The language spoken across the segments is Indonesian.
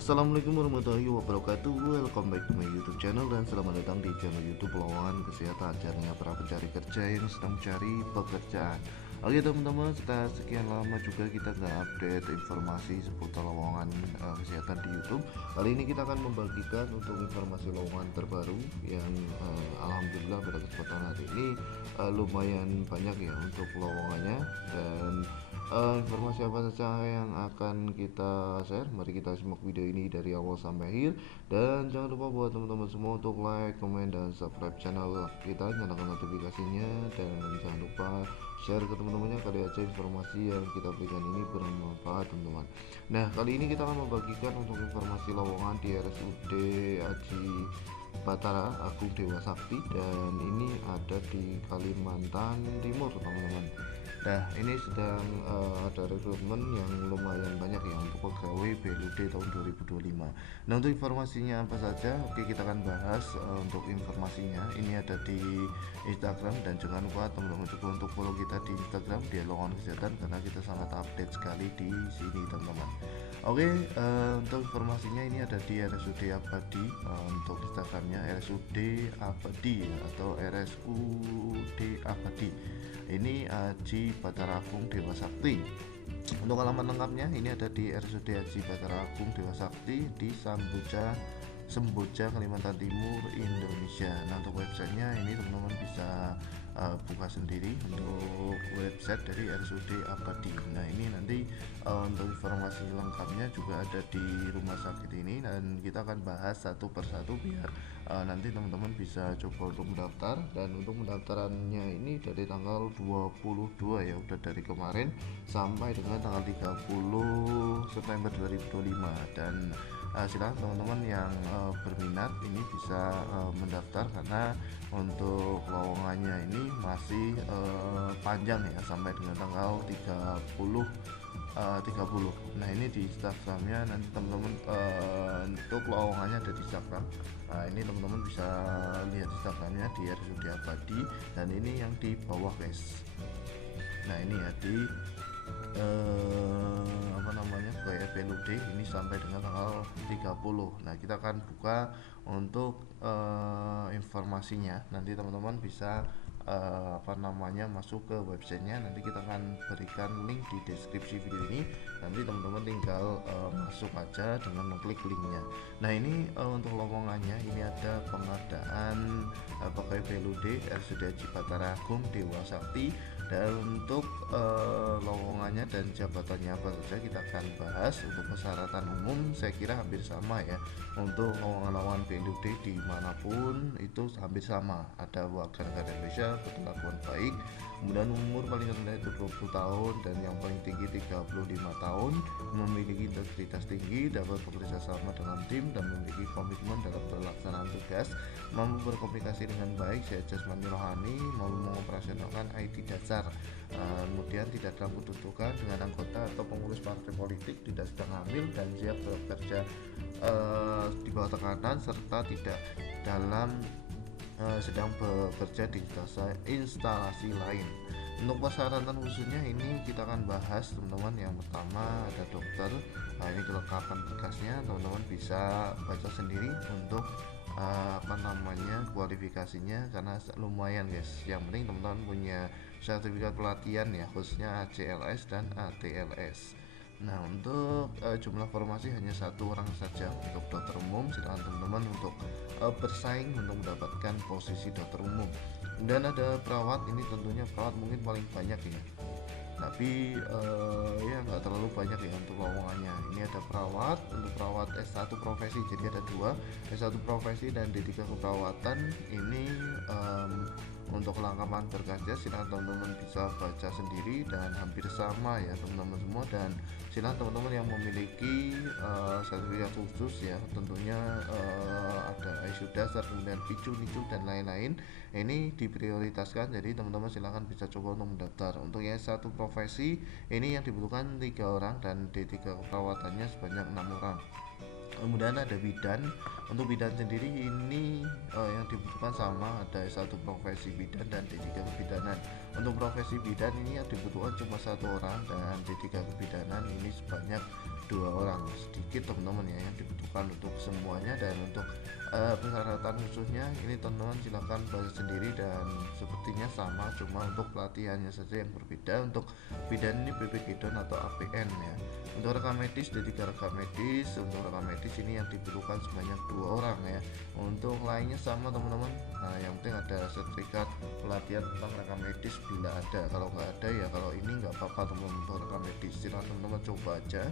Assalamualaikum warahmatullahi wabarakatuh. Welcome back to my YouTube channel dan selamat datang di channel YouTube Lowongan Kesehatan, channelnya para pencari kerja yang sedang mencari pekerjaan. Oke teman-teman, setelah sekian lama juga kita nggak update informasi seputar lowongan kesehatan di YouTube. Kali ini kita akan membagikan untuk informasi lowongan terbaru yang alhamdulillah pada kesempatan hari ini lumayan banyak ya untuk lowongannya. Dan informasi apa saja yang akan kita share? Mari kita simak video ini dari awal sampai akhir. Dan jangan lupa buat teman-teman semua untuk like, comment, dan subscribe channel kita, nyalakan notifikasinya, dan jangan lupa share ke teman-temannya kali aja informasi yang kita berikan ini bermanfaat teman-teman. Nah, kali ini kita akan membagikan untuk informasi lowongan di RSUD Aji Batara Agung Dewa Sakti, dan ini ada di Kalimantan Timur teman-teman. Nah, ini sedang ada rekrutmen yang lumayan banyak ya untuk pegawai BLUD tahun 2025. Nah, untuk informasinya apa saja? Oke, kita akan bahas untuk informasinya. Ini ada di Instagram, dan jangan lupa teman-teman juga untuk follow kita di Instagram di Lowongan Kesehatan karena kita sangat update sekali di sini teman-teman. Oke, untuk informasinya ini ada di RSUD Abadi, untuk Instagramnya RSUD Abadi atau RSUD Abadi. Ini Aji Batara Agung Dewa Sakti. Untuk alamat lengkapnya ini ada di RSUD Aji Batara Agung Dewa Sakti di Semboja, Kalimantan Timur, Indonesia. Nah, untuk websitenya ini teman-teman bisa buka sendiri untuk website dari RSUD Abadi. Nah, ini nanti untuk informasi lengkapnya juga ada di rumah sakit ini, dan kita akan bahas satu persatu biar nanti teman-teman bisa coba untuk mendaftar. Dan untuk pendaftarannya ini dari tanggal 22 ya, udah dari kemarin sampai dengan tanggal 30 September 2025. Dan silakan teman-teman yang berminat ini bisa mendaftar karena untuk lowongannya ini masih panjang ya, sampai dengan tanggal 30. Nah, ini di Instagramnya nanti teman-teman untuk lowongannya ada di Instagram. Nah, ini teman-teman bisa lihat Instagramnya di RSUD Abadi, dan ini yang di bawah guys. Nah, ini ya di apa namanya kayak PLUD ini sampai dengan tanggal 30. Nah, kita akan buka untuk informasinya. Nanti teman-teman bisa apa namanya masuk ke websitenya. Nanti kita akan berikan link di deskripsi video ini. Nanti teman-teman tinggal masuk aja dengan mengklik linknya. Nah, ini untuk lowongannya ini ada pengadaan pegawai PLUD RSUD Aji Batara Agung Dewa Sakti. Dan untuk lowongannya dan jabatannya apa saja kita akan bahas. Untuk persyaratan umum saya kira hampir sama ya, untuk lowongan-lowongan PLUD dimanapun itu hampir sama. Ada warga negara Indonesia, berkelakuan baik, kemudian umur paling rendah itu 20 tahun dan yang paling tinggi 35 tahun, memiliki integritas tinggi, dapat bekerja sama dengan tim dan memiliki komitmen dalam pelaksanaan tugas, mampu berkomunikasi dengan baik secara jasmani rohani, mampu mengoperasionalkan IT dasar, kemudian tidak dalam kedudukan dengan anggota atau pengurus partai politik, tidak sedang hamil dan siap bekerja di bawah tekanan, serta tidak dalam sedang bekerja di instalasi lain. Untuk persyaratan khususnya ini kita akan bahas teman-teman. Yang pertama ada dokter. Nah, ini kelengkapan berkasnya teman-teman bisa baca sendiri untuk apa namanya kualifikasinya karena lumayan guys. Yang penting teman-teman punya sertifikat pelatihan ya, khususnya ACLS dan ATLS. Nah, untuk jumlah formasi hanya satu orang saja untuk dokter umum. Silakan teman-teman untuk bersaing untuk mendapatkan posisi dokter umum. Dan ada perawat, ini tentunya perawat mungkin paling banyak ya, tapi ya nggak terlalu banyak ya untuk lowongannya. Ini ada perawat, untuk perawat S1 profesi, jadi ada dua, S1 profesi dan D3 keperawatan. Ini untuk kelengkapan berkasnya silakan teman-teman bisa baca sendiri dan hampir sama ya teman-teman semua. Dan silakan teman-teman yang memiliki sertifikat khusus ya, tentunya ada ISU dasar, kemudian PICU, NICU dan lain-lain, ini diprioritaskan. Jadi teman-teman silakan bisa coba untuk mendaftar. Untuk yang satu profesi ini yang dibutuhkan 3 orang dan D3 keperawatannya sebanyak 6 orang. Kemudian ada bidan. Untuk bidan sendiri ini yang dibutuhkan sama, ada S1 profesi bidan dan D3 kebidanan. Untuk profesi bidan ini yang dibutuhkan cuma 1 orang dan D3 kebidanan ini sebanyak 2 orang, sedikit teman-teman ya yang dibutuhkan untuk semuanya. Dan untuk persyaratan khususnya ini teman-teman silahkan baca sendiri, dan sepertinya sama, cuma untuk pelatihannya saja yang berbeda. Untuk bidan ini BPK Don atau APN ya. Untuk rekam medis dari rekam medis, untuk rekam medis ini yang dibutuhkan sebanyak 2 orang ya. Untuk lainnya sama teman-teman. Nah, yang penting ada sertifikat pelatihan tentang rekam medis bila ada. Kalau nggak ada ya kalau ini nggak apa-apa teman-teman. Untuk rekam medis silahkan teman-teman coba aja.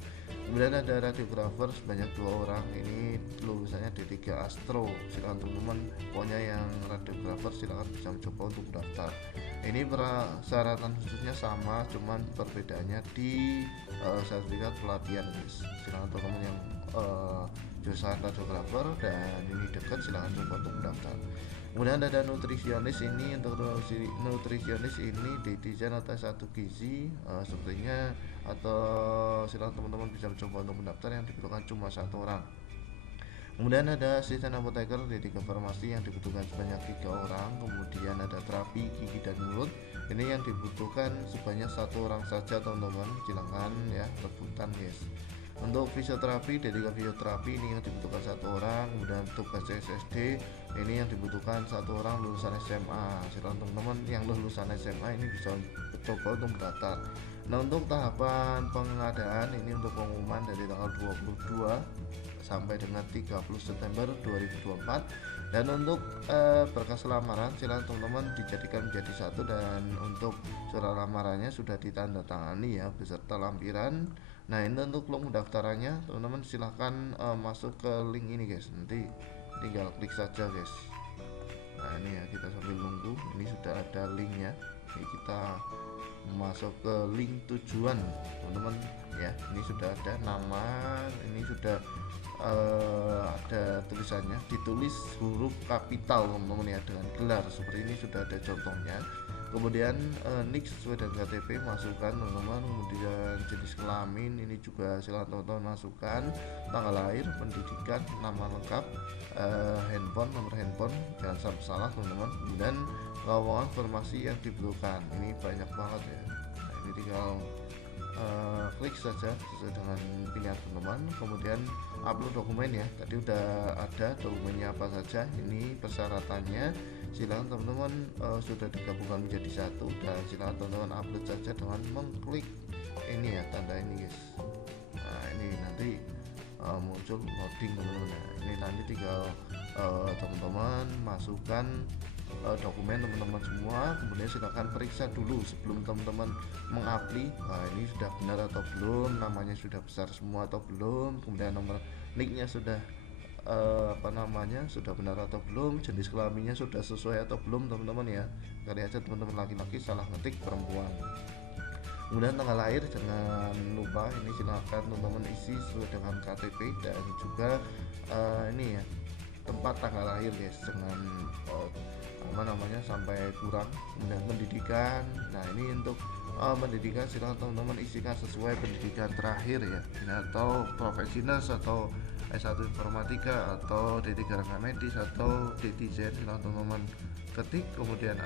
Kemudian ada radiografer sebanyak 2 orang, ini lulusannya D3 Astro. Silahkan teman-teman, pokoknya yang radiografer silahkan bisa mencoba untuk daftar. Ini persyaratan khususnya sama, cuman perbedaannya di sertifikat pelatihan guys. Silahkan teman-teman yang jurusan radiografer dan ini dekat, silahkan coba untuk mendaftar. Kemudian ada nutrisionis, ini untuk nutrisionis ini didesain atau S1 gizi sepertinya, atau silahkan teman-teman bisa mencoba untuk mendaftar, yang dibutuhkan cuma 1 orang. Kemudian ada asisten apoteker D3 farmasi yang dibutuhkan sebanyak 3 orang. Kemudian ada terapi gigi dan mulut, ini yang dibutuhkan sebanyak 1 orang saja teman-teman, silahkan ya rebutan guys. Untuk fisioterapi D3 fisioterapi ini yang dibutuhkan 1 orang. Kemudian tugas SSD ini yang dibutuhkan 1 orang lulusan SMA. Silahkan teman-teman yang lulusan SMA ini bisa coba untuk mendaftar. Nah, untuk tahapan pengadaan ini untuk pengumuman dari tanggal 22 sampai dengan 30 September 2024. Dan untuk berkas lamaran silahkan teman-teman dijadikan menjadi 1, dan untuk surat lamarannya sudah ditandatangani ya beserta lampiran. Nah, ini untuk link pendaftarannya teman-teman silahkan masuk ke link ini guys, nanti tinggal klik saja guys. Nah, ini ya kita sambil nunggu, ini sudah ada linknya. Jadi kita masuk ke link tujuan teman-teman ya, ini sudah ada nama, ini sudah ada tulisannya, ditulis huruf kapital teman-teman ya dengan gelar seperti ini, sudah ada contohnya. Kemudian nik sesuai dengan KTP masukkan teman-teman. Kemudian jenis kelamin ini juga silahkan teman-teman masukkan, tanggal lahir, pendidikan, nama lengkap, handphone, nomor handphone jangan sampai salah teman-teman. Kemudian lowongan formasi yang dibutuhkan ini banyak banget ya. Nah, ini tinggal klik saja sesuai dengan pilihan teman-teman. Kemudian upload dokumen ya, tadi udah ada dokumennya apa saja. Ini persyaratannya silahkan teman-teman sudah digabungkan menjadi 1, dan silahkan teman-teman upload saja dengan mengklik ini ya, tanda ini guys. Nah, ini nanti muncul loading teman-teman. Nah, ini nanti tinggal teman-teman masukkan dokumen teman-teman semua. Kemudian silakan periksa dulu sebelum teman-teman mengupload. Nah, ini sudah benar atau belum, namanya sudah besar semua atau belum, kemudian nomor nicknya sudah sudah benar atau belum, jenis kelaminnya sudah sesuai atau belum teman-teman ya. Kali aja teman-teman laki-laki salah ngetik perempuan. Kemudian tanggal lahir jangan lupa, ini silakan teman-teman isi sesuai dengan KTP, dan juga ini ya tempat tanggal lahir guys, dengan sampai kurang. Kemudian pendidikan, nah ini untuk pendidikan silakan teman-teman isikan sesuai pendidikan terakhir ya, atau profesi nurse, atau S1 informatika, atau D3 rekam medis, atau D3 silakan teman-teman ketik. Kemudian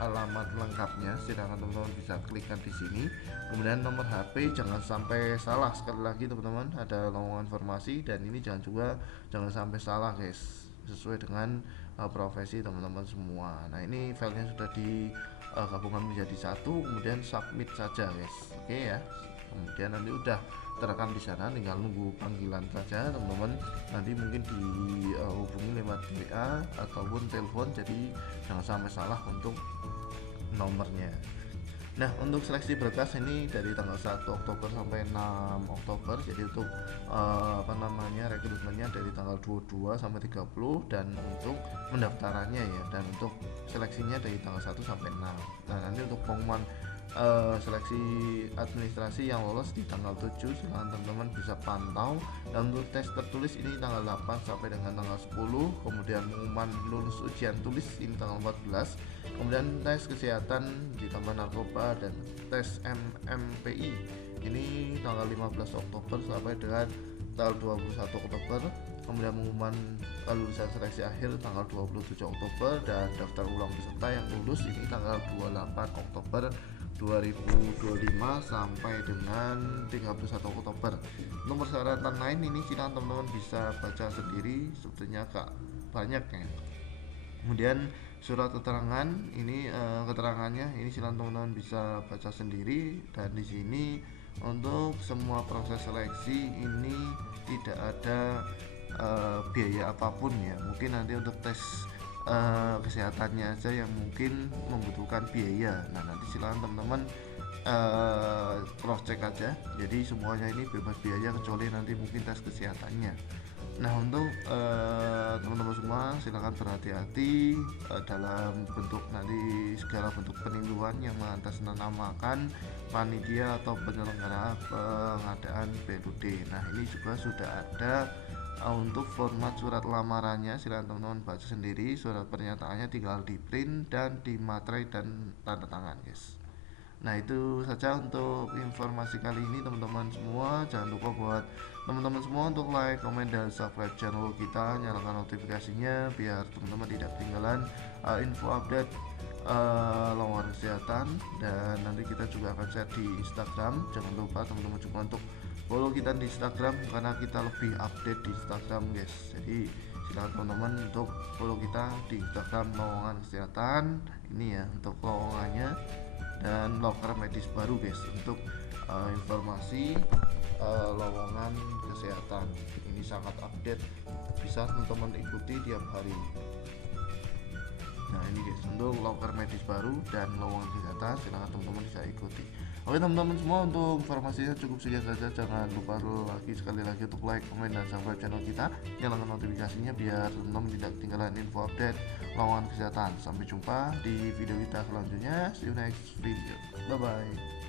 alamat lengkapnya silakan teman-teman bisa klikkan di sini. Kemudian nomor HP jangan sampai salah, sekali lagi teman-teman ada lowongan informasi, dan ini jangan sampai salah guys, sesuai dengan profesi teman-teman semua. Nah, ini filenya sudah digabungkan menjadi 1, kemudian submit saja guys. Oke ya, kemudian nanti udah terekam di sana, tinggal nunggu panggilan saja teman-teman. Nanti mungkin dihubungi lewat WA ataupun telepon, jadi jangan sampai salah untuk nomornya. Nah, untuk seleksi berkas ini dari tanggal 1 Oktober sampai 6 Oktober. Jadi untuk rekrutmennya dari tanggal 22 sampai 30, dan untuk pendaftarannya ya, dan untuk seleksinya dari tanggal 1 sampai 6. Nah, nanti untuk pengumuman seleksi administrasi yang lolos di tanggal 7, silahkan teman-teman bisa pantau. Dan untuk tes tertulis ini tanggal 8 sampai dengan tanggal 10. Kemudian pengumuman lulus ujian tulis ini tanggal 14. Kemudian tes kesehatan ditambah narkoba dan tes MMPI ini tanggal 15 Oktober sampai dengan tanggal 21 Oktober. Kemudian pengumuman lulusan seleksi akhir tanggal 27 Oktober, dan daftar ulang peserta yang lulus ini tanggal 28 Oktober 2025 sampai dengan 31 Oktober. Untuk persyaratan lain ini silakan teman-teman bisa baca sendiri, sebetulnya agak banyak ya. Kemudian surat keterangan ini keterangannya ini silakan teman-teman bisa baca sendiri, dan di sini untuk semua proses seleksi ini tidak ada biaya apapun ya. Mungkin nanti untuk tes kesehatannya aja yang mungkin membutuhkan biaya. Nah, nanti silakan teman-teman cross check aja. Jadi semuanya ini bebas biaya kecuali nanti mungkin tes kesehatannya. Nah, untuk teman-teman semua silakan berhati-hati dalam bentuk nanti segala bentuk penipuan yang mengatasnamakan panitia atau penyelenggara pengadaan PLUD. Nah, ini juga sudah ada untuk format surat lamarannya, silakan teman-teman baca sendiri. Surat pernyataannya tinggal di print dan dimaterai dan tanda tangan, guys. Nah, itu saja untuk informasi kali ini teman-teman semua. Jangan lupa buat teman-teman semua untuk like, komen, dan subscribe channel kita, nyalakan notifikasinya biar teman-teman tidak ketinggalan info update lowongan kesehatan. Dan nanti kita juga akan share di Instagram. Jangan lupa teman-teman juga untuk follow kita di Instagram karena kita lebih update di Instagram, guys. Jadi silakan teman-teman untuk follow kita di Instagram lowongan kesehatan ini ya, untuk lowongannya, dan loker medis baru, guys, untuk informasi lowongan kesehatan ini sangat update, bisa teman-teman ikuti tiap hari. Nah, ini guys untuk loker medis baru dan lowongan kesehatan, silahkan teman-teman bisa ikuti. Oke teman-teman semua, untuk informasinya cukup sekian saja. Jangan lupa sekali lagi untuk like, komen, dan subscribe channel kita, nyalakan notifikasinya biar teman-teman tidak ketinggalan info update lowongan kesehatan. Sampai jumpa di video kita selanjutnya. See you next video. Bye bye.